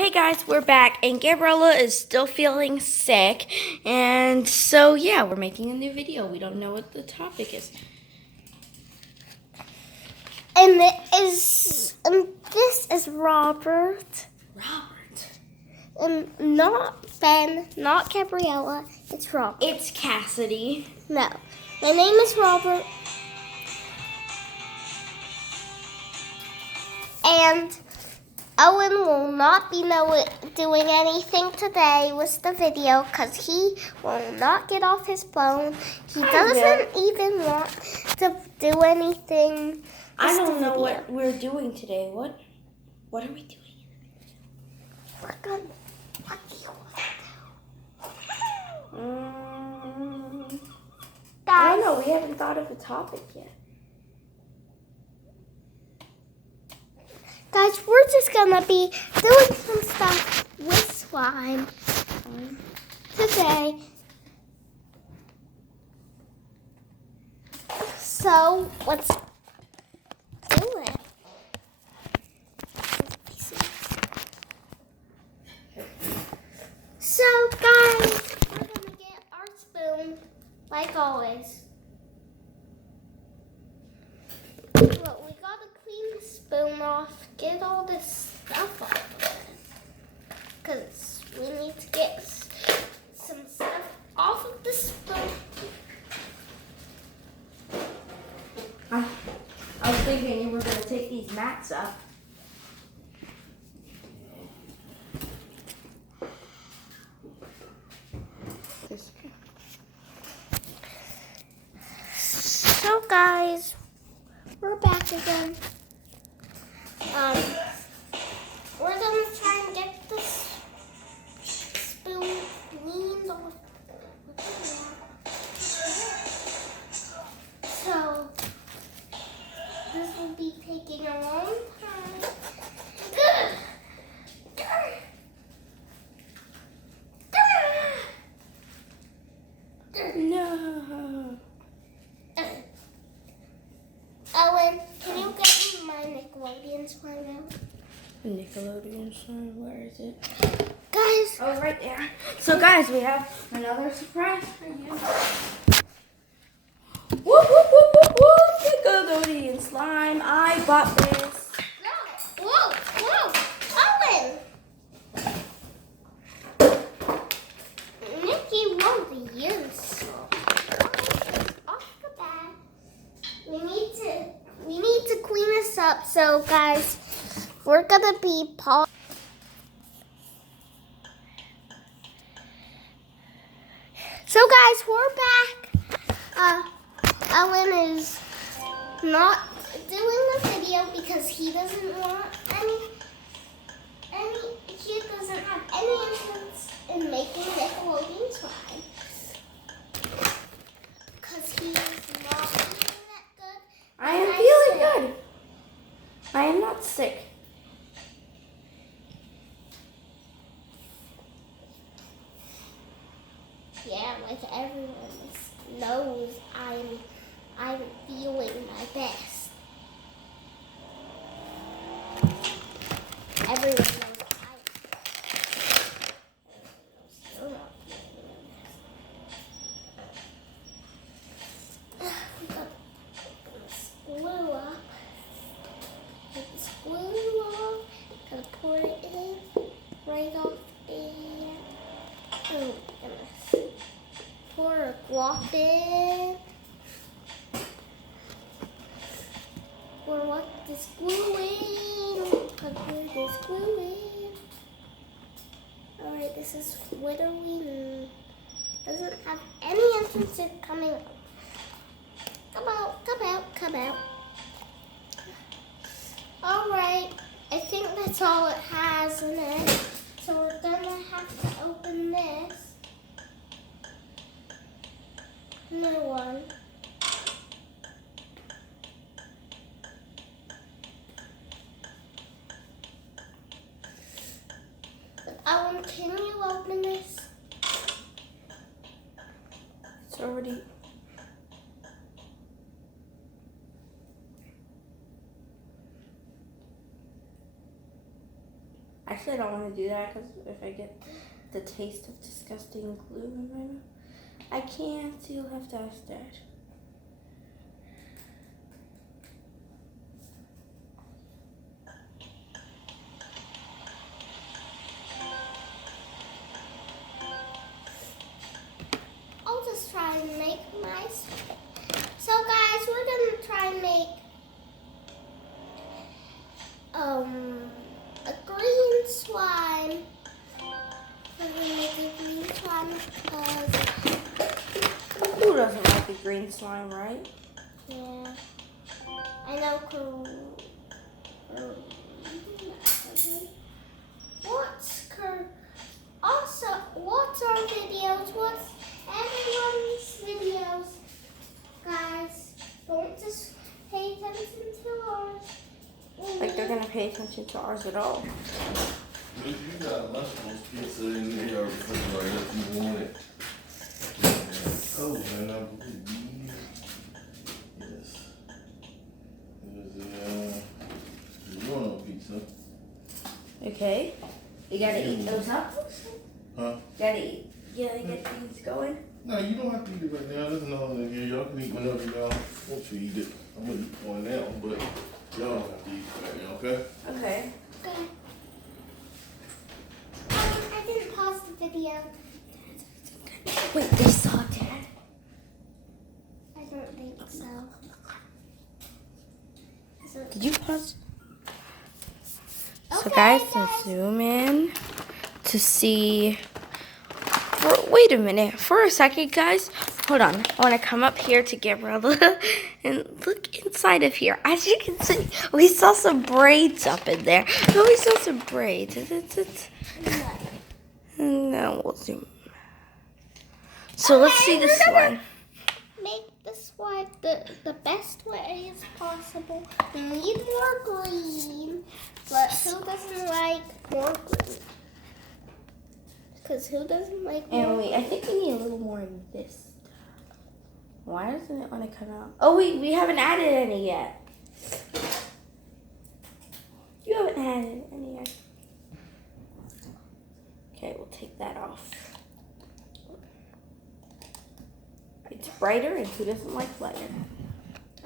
Hey guys, we're back, and Gabriella is still feeling sick, and so yeah, we're making a new video. We don't know what the topic is. And this is Robert. Not Ben, not Gabriella. It's Robert. It's Cassidy. No, my name is Robert, and Owen will not be doing anything today with the video because he will not get off his phone. He doesn't even want to do anything. I don't know what we're doing today. What are we doing? What do you want to do? I don't know. We haven't thought of a topic yet. Guys, we're just gonna be doing some stuff with slime today. So let's do it. So guys, we're gonna get our spoon like always. Well, we gotta clean the spoon off, get all this stuff off of it. Because we need to get some stuff off of the spoon. I was thinking you were going to take these mats up. So guys, we're back again. We're gonna try and get this spoon cleaned off. So this will be taking a long time. No. Owen, can you get me my Nickolodeon Slime out? Nickelodeon Slime, where is it? Guys! Oh, right there. So guys, we have another surprise for you. Whoop, whoop, whoop, whoop, whoop. Nickolodeon Slime. I bought this. No! Whoa! Owen! Nicky won't use. Off the bat. We need to clean this up. So guys, we're gonna be So guys, we're back. Owen is not doing the video because he doesn't want he doesn't have any interest in making Nickolodeon Slime. Because he's not feeling that good. I am feeling good. I am not sick. Yeah, like everyone knows I'm feeling my best. Everyone knows I'm still not feeling my best. We got this glue up. Take this glue off. Gotta pour it in right off there. Oh my goodness. Pour a glop in. Pour what this glue in. Pour this glue in. Alright, this is wittering. Doesn't have any entrance in coming out. Come out, come out, come out. Alright, I think that's all it has in it. So we're gonna have to open this. New one. But can you open this? It's already. I actually, I don't want to do that because if I get the taste of disgusting glue in my mouth, I can't. So you'll have to ask Dad. I'll just try and make my. So guys, we're gonna try and make a green slime. We're gonna make a green slime because Who doesn't like a green slime, right? yeah, I know. What's our videos? What's everyone's videos? Guys, don't just pay attention to ours. Like they're gonna pay attention to ours at all. You got Lunchables pizza in your refrigerator if you want it. Oh, and I believe, yes, there's the Royal pizza. Okay. You gotta eat those up. Huh? Gotta eat. You gotta get these going. No, you don't have to eat it right now. There's another one in here. Y'all can eat whenever y'all want to eat it. I'm gonna eat one now, but y'all don't have to eat it right now, okay? Okay. Okay. I didn't pause the video. Wait, they saw Dad. I don't think so. Did you pause? So Okay, guys, let's zoom in to see. Wait a minute. For a second, guys. Hold on. I want to come up here to Gabriella and look inside of here. As you can see, we saw some braids up in there. Oh, we saw some braids. And now we'll zoom. So let's see the slime. Make the slime the best way as possible. We need more green, but who doesn't like more green? Because who doesn't like more And wait, I think we need a little more of this. Why doesn't it want to come out? Oh wait, we haven't added any yet. You haven't added any yet. Okay, we'll take that off. It's brighter, and who doesn't like lighter?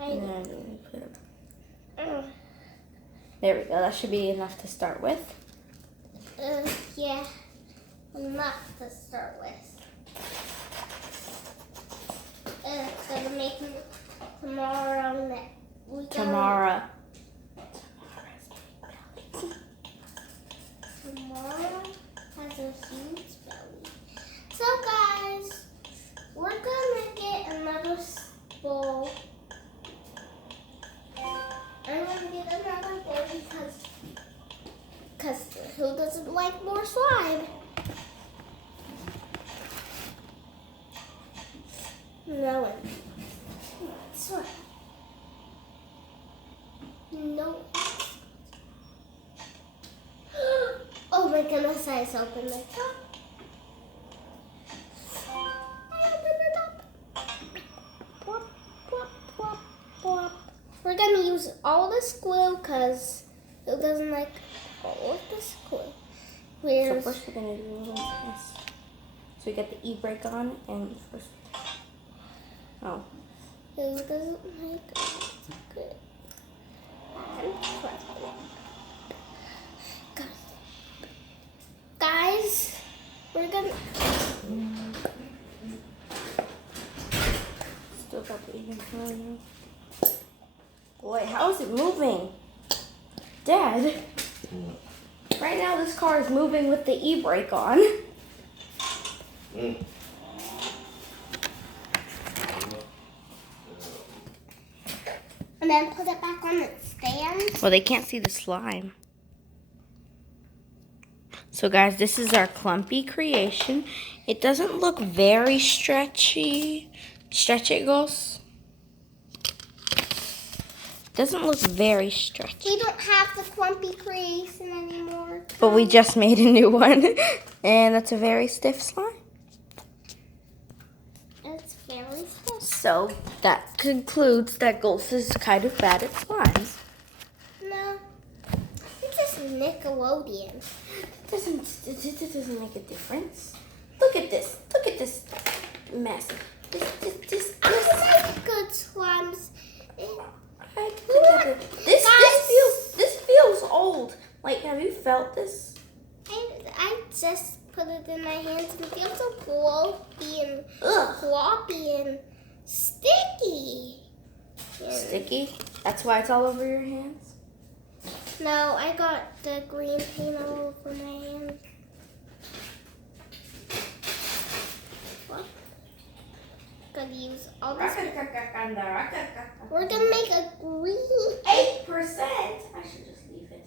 And then we put it. There we go. That should be enough to start with. Yeah, enough to start with. Gonna make tomorrow. Tomorrow. Tomorrow has a huge belly. So guys, we're gonna get another bowl. I'm gonna get another bowl because who doesn't like more slime? No one. Slime. No. Oh my goodness, I just opened the top. I opened the top. Plop, plop, plop, plop. We're gonna use all this glue because who doesn't like all of this glue? So first we're gonna do a little test. So we get the e-brake on, and first. Oh. Who doesn't like good? Guys, we're gonna. Still got the e-brake. Boy, how is it moving? Dad? Right now this car is moving with the e-brake on. And then put it back on its stand. Well, they can't see the slime. So guys, this is our clumpy creation. It doesn't look very stretchy. Stretch it, girls. Doesn't look very stretchy. We don't have the clumpy creation anymore. But we just made a new one. And that's a very stiff slime. It's very stiff. So that concludes that Gulf is kind of bad at slimes. No, it's just Nickelodeon. It doesn't make a difference. Look at this. Look at this mess. This I like good slimes. This feels old. Like, have you felt this? I just put it in my hands and it feels so floppy and sticky. Sticky? That's why it's all over your hands? No, I got the green paint all over my hands. What? Gonna use all this. We're gonna make a green. 8%. I should just leave it.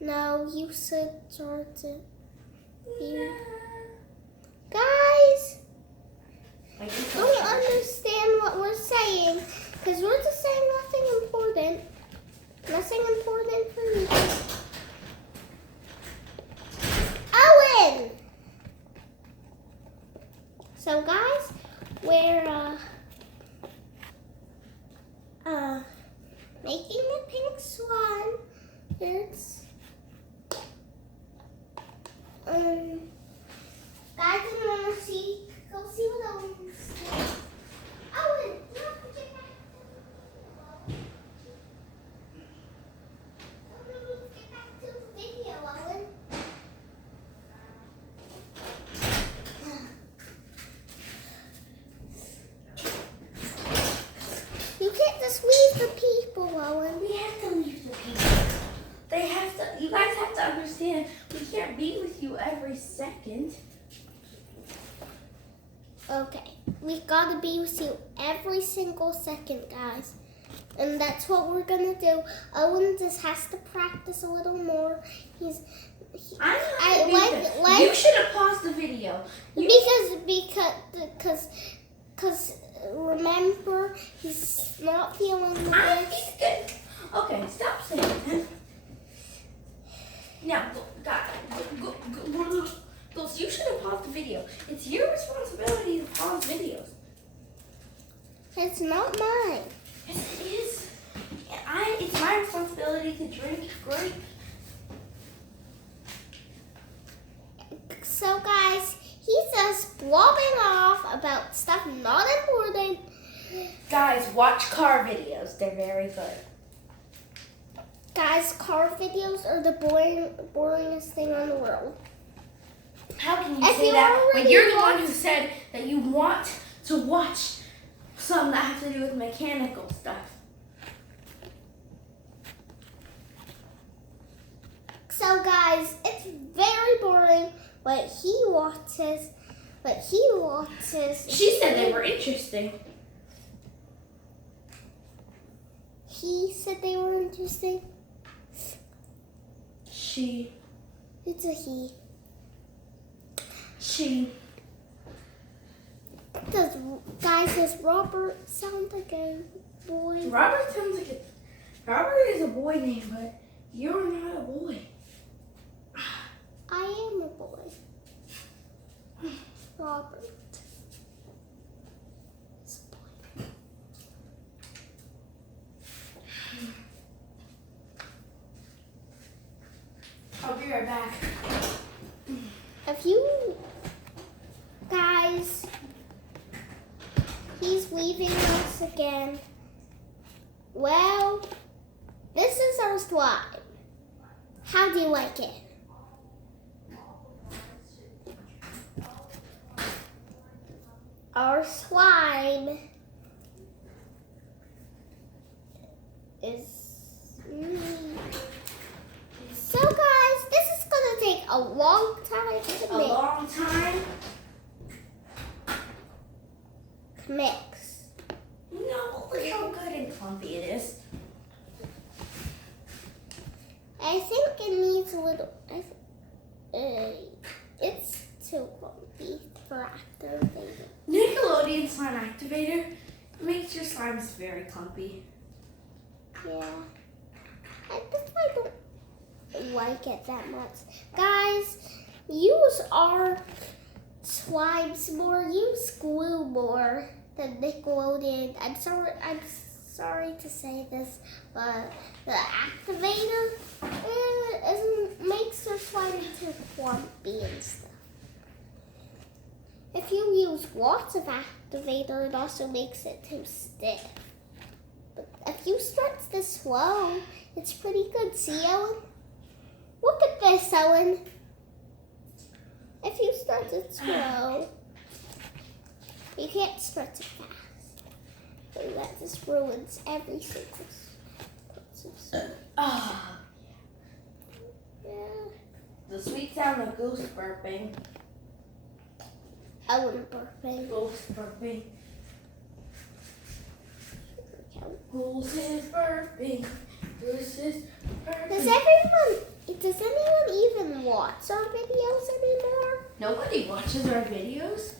No, you should start it. Guys, don't understand what we're saying because we're just saying nothing important. Nothing important for me. Owen! So guys, we're making the pink slime. It's guys, if you wanna see, go see what Owen's saying. Owen, you have to get back to the video, Owen. You can't just leave the people, Owen. We have to leave the people. You guys have to understand, we can't be with you every second. Okay, we gotta be with you every single second, guys. And that's what we're gonna do. Owen just has to practice a little more. You should have paused the video. Because remember, he's not feeling good. He's good. Okay, stop saying that. Now, you should have paused the video. It's your responsibility to pause videos. It's not mine. Yes, it is. It's my responsibility to drink grape. So, guys, he's just blobbing off about stuff not important. Guys, watch car videos. They're very good. Guys, car videos are the boringest thing on the world. How can you say that when you're the one who said that you want to watch some that have to do with mechanical stuff? So, guys, it's very boring what he watches. She said they were interesting. He said they were interesting. She. It's a he. She. Does Robert sound like a boy? Robert is a boy name, but you're not a boy. I am a boy. Robert. Is a boy. I'll be right back. If you guys, he's leaving us again. Well, this is our slime. How do you like it? Our slime is So guys, this is gonna take a long time to mix. A long time? Mix. No, look how good and clumpy it is. I think it needs a little. It's too clumpy for activating. Nickelodeon Slime Activator makes your slimes very clumpy. Yeah. I don't like it that much. Guys, use our slimes more. Use glue more than Nickelodeon. I'm sorry to say this, but the activator makes their slime too clumpy and stuff. If you use lots of activator, it also makes it too stiff. But if you stretch this slow, it's pretty good. See, Ellen? Look at this, Ellen. If you stretch it slow, you can't stretch it fast. So that just ruins every single Yeah. The sweet sound of goose burping. Ellen burping. Goose burping. Goose is burping. Goose is burping. Does anyone even watch our videos anymore? Nobody watches our videos.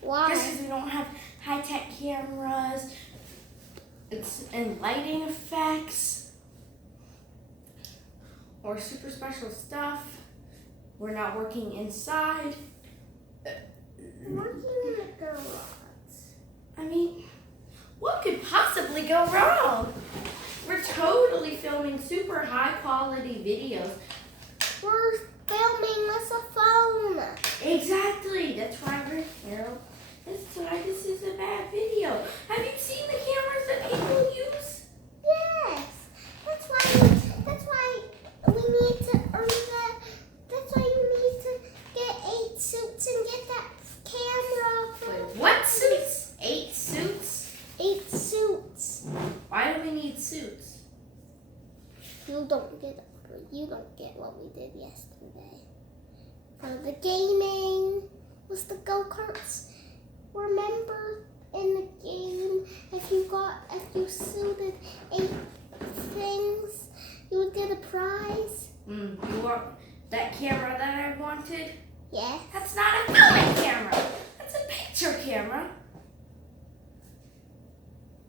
Why? Because we don't have high-tech cameras. And lighting effects. Or super special stuff. We're not working inside. Working in the garage. I mean, what could possibly go wrong? We're totally filming super high quality videos. We're filming with a phone. Exactly. That's why we're that's why this is a bad video. Have you seen the cameras that people use? Yes. That's why we need to earn that. That's why you need to get 8 suits and get that camera. Wait, what suits? 8 suits? 8 suits. Why do we need suits? You don't get what we did yesterday. For the gaming was the go-karts. Remember in the game, if you suited 8 things, you would get a prize. You want that camera that I wanted? Yes. That's not a filming camera. That's a picture camera.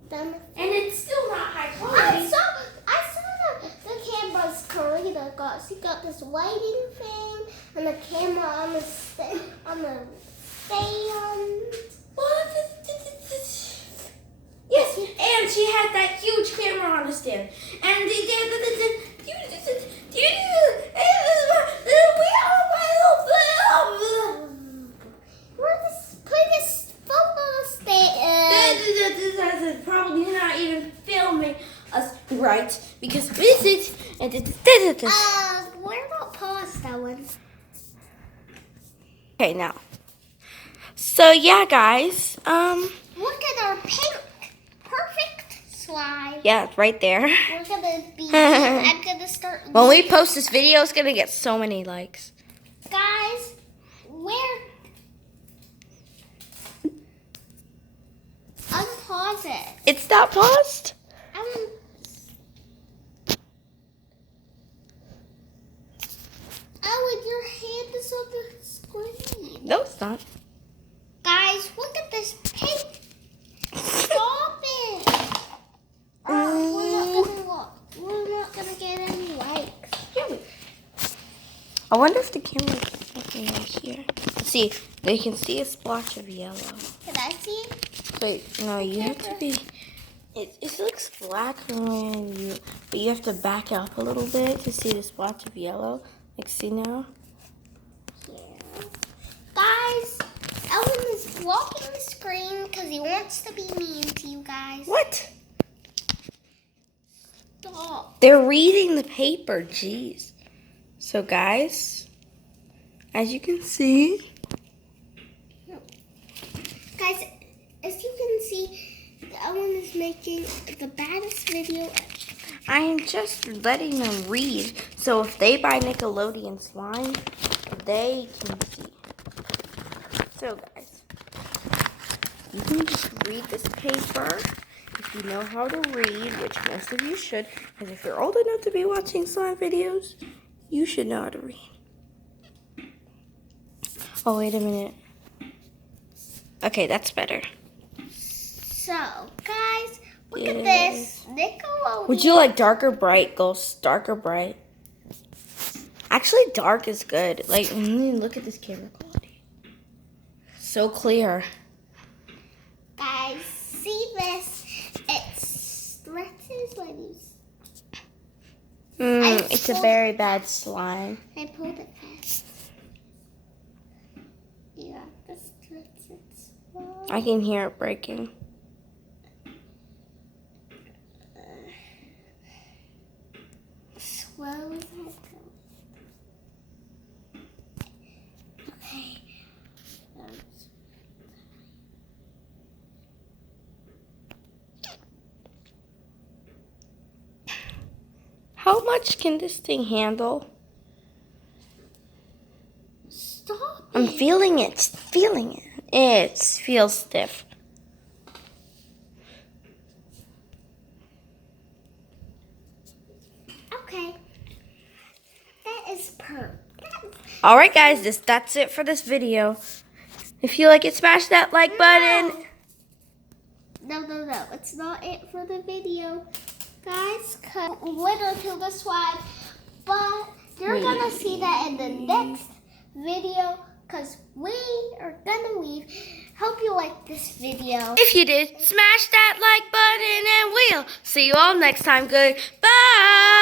Then And it's still not high I quality. saw the camera's Karina got. She got this lighting thing and the camera on the stand. Yes, and she had that huge camera on the stand. And We're just putting this phone on the stand. That's probably not even filming us right because this is. We're not paused that one. Okay, now. So yeah, guys. Look at our pink, perfect slime. Yeah, it's right there. We're gonna be. I'm gonna start. When we post this video, it's gonna get so many likes. Guys, unpause it. It's not paused? Your hand is on the screen. No, it's not. Guys, look at this pink. Stop it. We're not gonna get any likes. I wonder if the camera is something right here. See, they can see a splotch of yellow. Can I see? Wait, no, you have to be. It looks black when but you have to back up a little bit to see the splotch of yellow. Like, see now? Yeah. Guys, Ellen is blocking the screen because he wants to be mean to you guys. What? Stop. They're reading the paper, jeez. So, guys, as you can see. Guys, as you can see, Ellen is making the baddest video ever. I am just letting them read. So if they buy Nickolodeon Slime, they can see. So guys, you can just read this paper if you know how to read, which most of you should. Because if you're old enough to be watching slime videos, you should know how to read. Oh, wait a minute. Okay, that's better. So, guys, look at this. Nickolodeon. Would you like dark or bright, Ghost? Dark or bright? Actually, dark is good. Like, look at this camera quality. So clear. Guys, see this? It's a very bad slime. I pulled it fast. Yeah, this lets it swell. I can hear it breaking. Swell as I go. Okay. How much can this thing handle? Stop I'm it. feeling it. Feeling it. It feels stiff. Okay. That is perfect. All right, guys. That's it for this video. If you like it, smash that like button. No. It's not it for the video. Guys, little to the slime. But you're going to see that in the next video. Because we are going to leave. Hope you like this video. If you did, smash that like button and we'll see you all next time. Goodbye.